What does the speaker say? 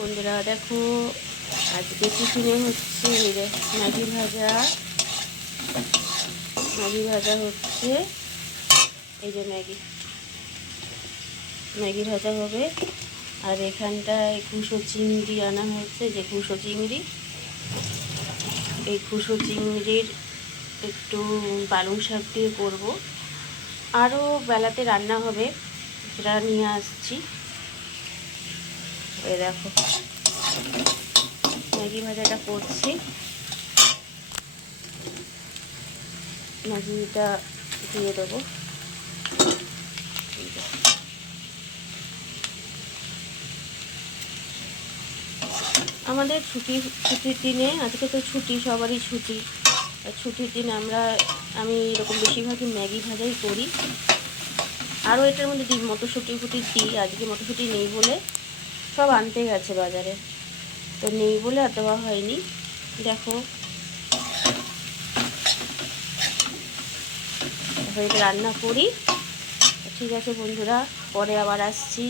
বন্ধুরা দেখো আজকে টিফিনে হচ্ছে এই যে ম্যাগি ভাজা হচ্ছে। এই যে ম্যাগি ভাজা হবে। আর এখানটায় কুসো চিংড়ি আনা হচ্ছে, যে কুসো চিংড়ি, এই কুসো চিংড়ির একটু পালং শাক দিয়ে করবো। আরও বেলাতে রান্না হবে, সেটা নিয়ে আসছি। এই দেখো ম্যাগি ভাজাটা করছি, ম্যাগিটা দিয়ে দেবো। আমাদের ছুটির দিনে, আজকে তো ছুটি, সবারই ছুটি। ছুটির দিন আমি এরকম বেশিরভাগই ম্যাগি ভাজাই করি। আরও এটার মধ্যে দিই মটরশুঁটি দিই। আজকে মটরশুঁটি নেই বলে সব আনতে গেছে বাজারে, তো নেই বলে আর দেওয়া হয়নি। দেখো এটা রান্না করি। ঠিক আছে বন্ধুরা, পরে আবার আসছি।